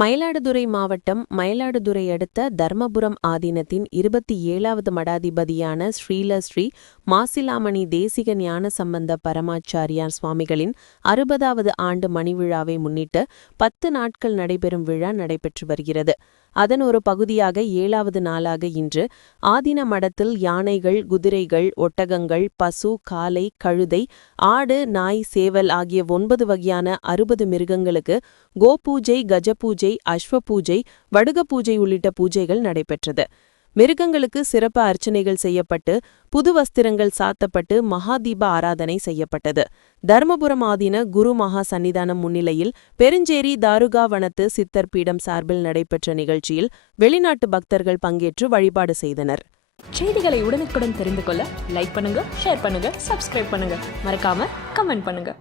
மயிலாடுதுறை மாவட்டம் மயிலாடுதுறை அடுத்த தர்மபுரம் ஆதீனத்தின் இருபத்தி ஏழாவது மடாதிபதியான ஸ்ரீல ஸ்ரீ மாசிலாமணி தேசிக ஞான சம்பந்த பரமாச்சாரியார் சுவாமிகளின் அறுபதாவது ஆண்டு மணிவிழாவை முன்னிட்டு பத்து நாட்கள் நடைபெறும் விழா நடைபெற்று வருகிறது. அதன் ஒரு பகுதியாக ஏழாவது நாளாக இன்று ஆதீன மடத்தில் யானைகள் குதிரைகள் ஒட்டகங்கள் பசு காலை கழுதை ஆடு நாய் சேவல் ஆகிய ஒன்பது வகையான அறுபது மிருகங்களுக்கு கோபூஜை கஜபூஜை அஸ்வ பூஜை வடுக பூஜை உள்ளிட்ட பூஜைகள் நடைபெற்றது. மிருகங்களுக்கு சிறப்பு அர்ச்சனைகள் செய்யப்பட்டு புது வஸ்திரங்கள் சாத்தப்பட்டு மகாதீப ஆராதனை செய்யப்பட்டது. தர்மபுரம் ஆதீன குரு மகா சன்னிதானம் முன்னிலையில் பெருஞ்சேரி தாருகா வனத்து சித்தர் பீடம் சார்பில் நடைபெற்ற நிகழ்ச்சியில் வெளிநாட்டு பக்தர்கள் பங்கேற்று வழிபாடு செய்தனர். செய்திகளை உடனுக்குடன் தெரிந்து கொள்ள லைக் பண்ணுங்க ஷேர் பண்ணுங்க சப்ஸ்கிரைப் பண்ணுங்க. மறக்காம கமெண்ட் பண்ணுங்க.